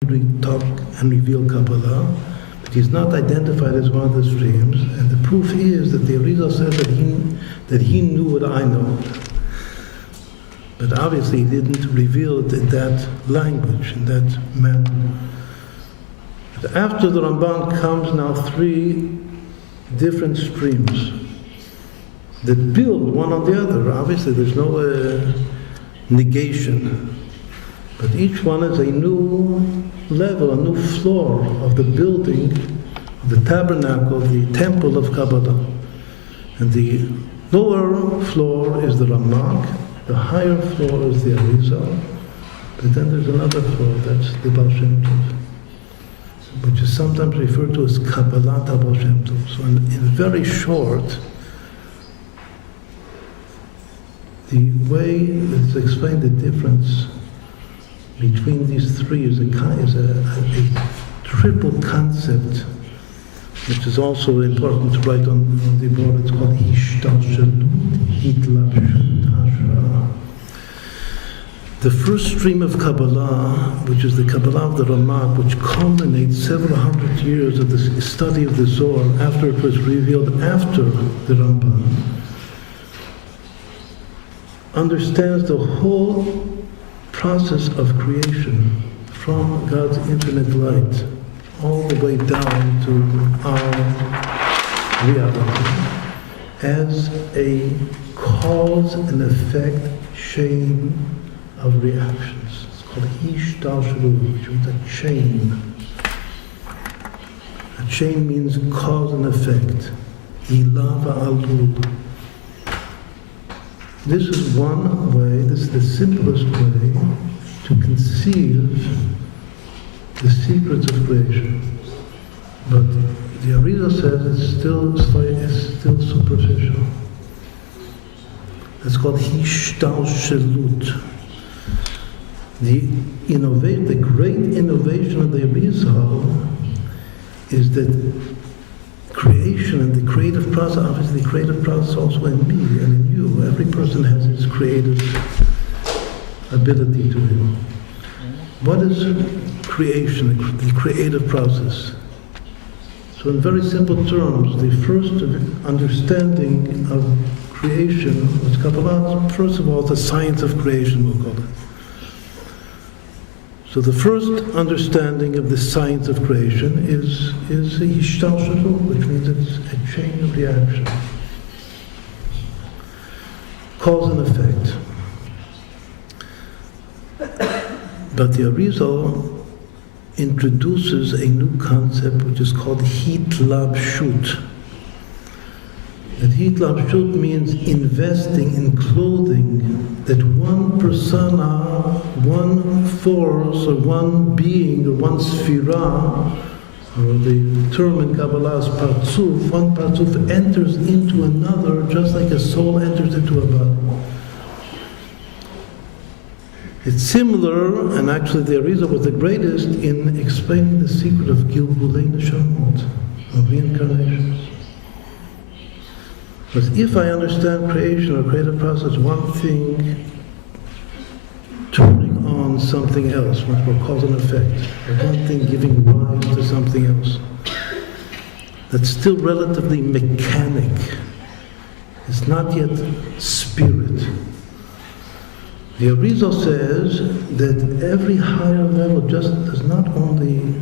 talk and reveal Kabbalah, but he's not identified as one of the streams, and the proof is that the Arizal said that he knew what I know. But obviously he didn't reveal it in that language, in that manner. But after the Ramban comes now three different streams that build one on the other. Obviously there's no negation. But each one is a new level, a new floor of the building, the tabernacle, the temple of Kabbalah. And the lower floor is the Ramak, the higher floor is the Arizal, but then there's another floor, that's the Baal Shem Tov, which is sometimes referred to as Kabbalah Baal Shem Tov. So in very short, the way it's explained the difference between these three is a triple concept, which is also important to write on the board. It's called Ishtalshalut, Hitlapshut, Hashra. The first stream of Kabbalah, which is the Kabbalah of the Ramak, which culminates several hundred years of the study of the Zohar after it was revealed after the Ramban, understands the whole process of creation from God's infinite light all the way down to our reality as a cause and effect chain of reactions. It's called Ishtalshalut, which means a chain. A chain means cause and effect. Ilah va'alul. This is one way, this is the simplest way to conceive the secrets of creation. But the Arizal says it's still superficial. It's called Ishtalshalut. The great innovation of the Arizal is that creation and the creative process, obviously the creative process also in me and in you. Every person has his creative ability to him. What is creation, the creative process? So in very simple terms, the first understanding of creation was Kabbalah. First of all, the science of creation, we'll call it. So the first understanding of the science of creation is the Ishtalshalut, which means it's a chain of reaction. Cause and effect. But the Arizal introduces a new concept which is called Hitlapshut. That Hitlapshut means investing in clothing that one persona, one force, or one being, or one sphira, or the term in Kabbalah is partzuf, one partzuf enters into another just like a soul enters into a body. It's similar, and actually the Arizal was the greatest in explaining the secret of Gilgulei Neshamot, of reincarnations. Because if I understand creation or creative process, one thing turning on something else, much more cause and effect, or one thing giving rise to something else, that's still relatively mechanic. It's not yet spirit. The Arizal says that every higher level just does not only,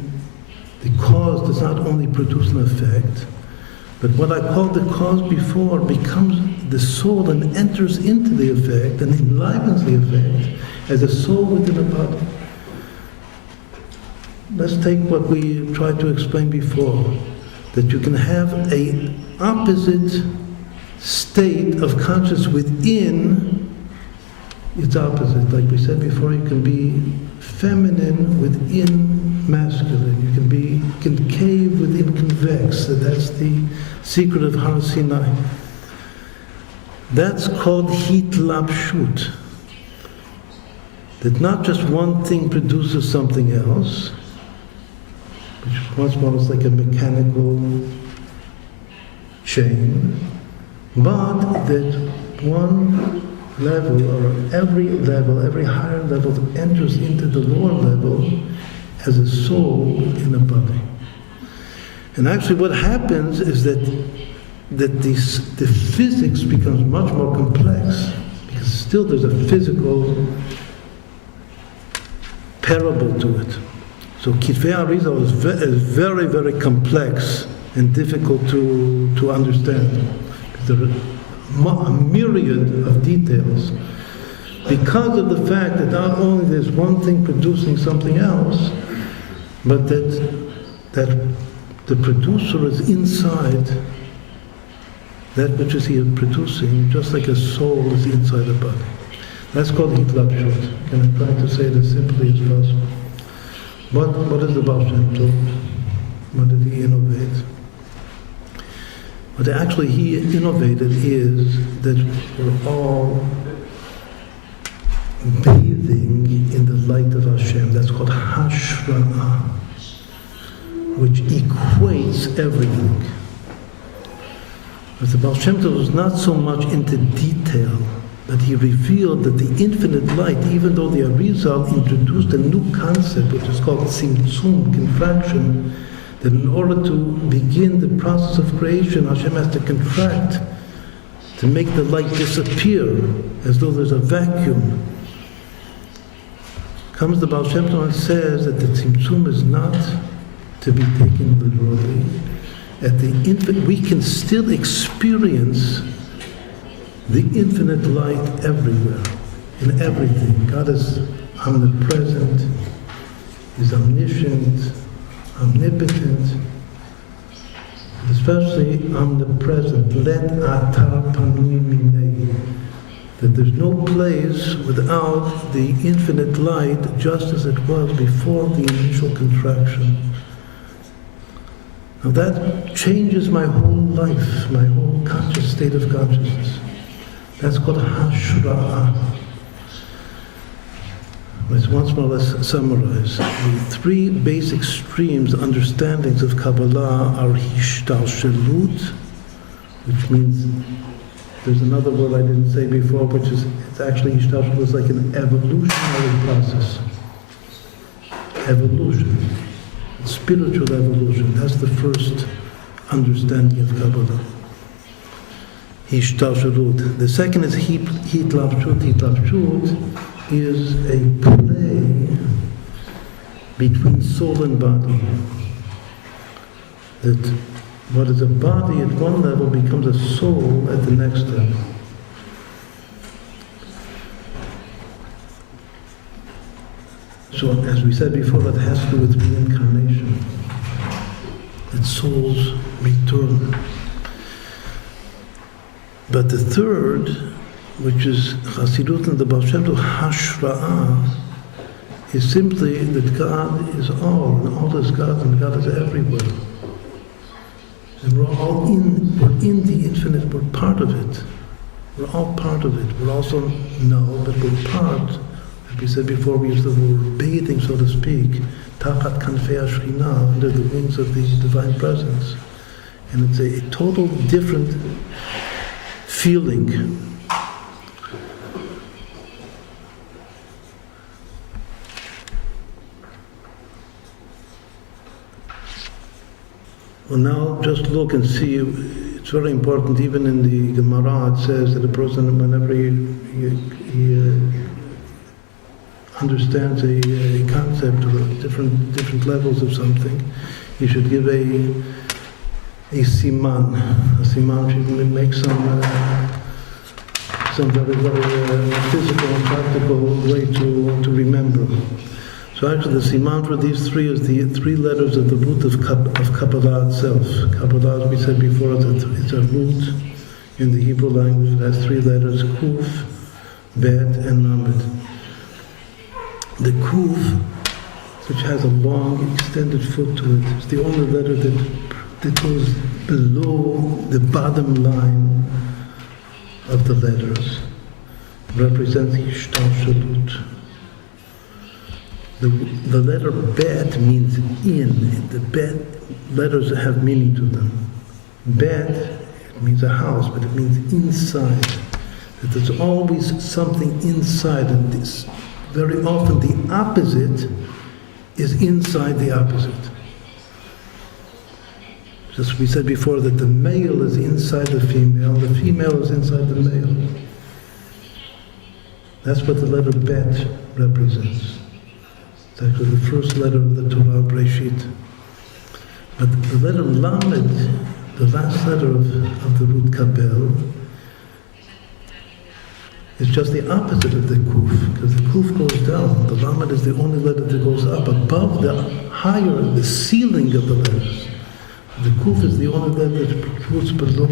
the cause does not only produce an effect, but what I called the cause before becomes the soul and enters into the effect and enlivens the effect as a soul within a body. Let's take what we tried to explain before, that you can have an opposite state of consciousness within its opposite. Like we said before, you can be feminine within masculine. You can be concave within convex. So that's the secret of Har Sinai. That's called Hitlapshut. That not just one thing produces something else, which once more is like a mechanical chain, but that one level, or every higher level that enters into the lower level as a soul in a body. And actually what happens is that the physics becomes much more complex, because still there's a physical parable to it. So Kitvei Arizal is very, very complex and difficult to understand. There are a myriad of details, because of the fact that not only there's one thing producing something else, but that the producer is inside that which is here producing, just like a soul is inside a body. That's called hitlapshut. And I'm trying to say it as simply as possible. What is the Baal Shem Tov? What did he innovate? What actually he innovated is that we're all bathing in the light of Hashem. That's called Hashra'ah, which equates everything. But the Baal Shem Tov was not so much into detail, but he revealed that the infinite light, even though the Arizal introduced a new concept, which is called tzimtzum, contraction, that in order to begin the process of creation, Hashem has to contract to make the light disappear, as though there's a vacuum. Comes the Baal Shem Tov and says that the tzimtzum is not to be taken literally. At the we can still experience the infinite light everywhere, in everything. God is omnipresent, is omniscient, omnipotent, especially omnipresent. Let atar panui minei. That there's no place without the infinite light, just as it was before the initial contraction. Now that changes my whole life, my whole conscious state of consciousness. That's called Hashra'ah. Let's once more summarize. The three basic streams, understandings of Kabbalah are Hishtalshelut, which means, there's another word I didn't say before, which is, it's actually Hishtalshelut is like an evolutionary process. Evolution. Spiritual evolution. That's the first understanding of Kabbalah. Hishtalshelut. The second is hitlapshut. Hitlapshut is a play between soul and body. That what is a body at one level becomes a soul at the next level. So, as we said before, that has to do with reincarnation. That souls return. But the third, which is Chassidut and the Baal Shem Tov, Hashra'ah, is simply that God is all, and all is God, and God is everywhere. And we're in the infinite, we're part of it. We're all part of it. We're also, but we're part. Like we said before, we use the word bathing, so to speak, Tachat Kanfei HaShekhinah, under the wings of the Divine Presence. And it's a total different feeling. Well, now just look and see. It's very important. Even in the Gemara, it says that a person, whenever he understands a concept or different levels of something, he should give a siman. A siman should make some very, very physical and practical way to remember. So actually the siman for these three is the three letters of the root of Kabbalah itself. Kabbalah, as we said before, it's a root in the Hebrew language. It has three letters, Kuf, Bet, and Lamed. The Kuf, which has a long, extended foot to it, is the only letter that goes below the bottom line of the letters. It represents Hishtalshelut. The letter Bet means in. The Bet letters have meaning to them. Bet, it means a house, but it means inside. That there's always something inside, and this very often the opposite is inside the opposite. Just we said before that the male is inside the female is inside the male. That's what the letter Bet represents. It's actually the first letter of the Torah, Breshit. But the letter Lamed, the last letter of the root Kabel, is just the opposite of the Kuf, because the Kuf goes down. The Lamed is the only letter that goes up above the ceiling of the letters. The Kuf is the only letter that protrudes below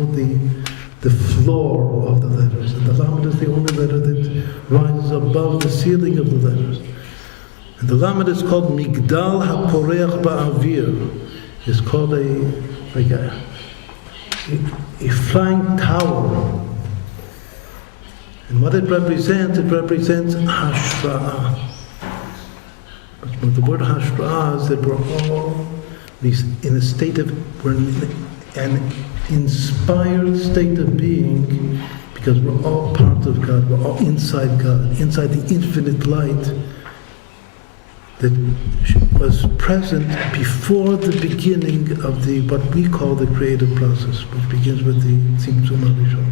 the floor of the letters. And the Lamed is the only letter that rises above the ceiling of the letters. And the Lamed is called Migdal HaPoreach Ba'avir. It's called a flying tower. And what it represents Hashra'ah. But the word Hashra'ah is that we're all in a state of, we're in an inspired state of being, because we're all part of God, we're all inside God, inside the infinite light that was present before the beginning of what we call the creative process, which begins with the Tzimtzum HaRishon.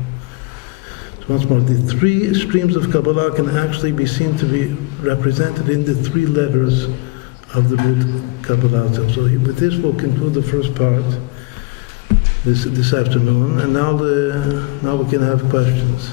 So once more, the three streams of Kabbalah can actually be seen to be represented in the three letters of the root Kabbalah. So with this we'll conclude the first part this afternoon, and now we can have questions.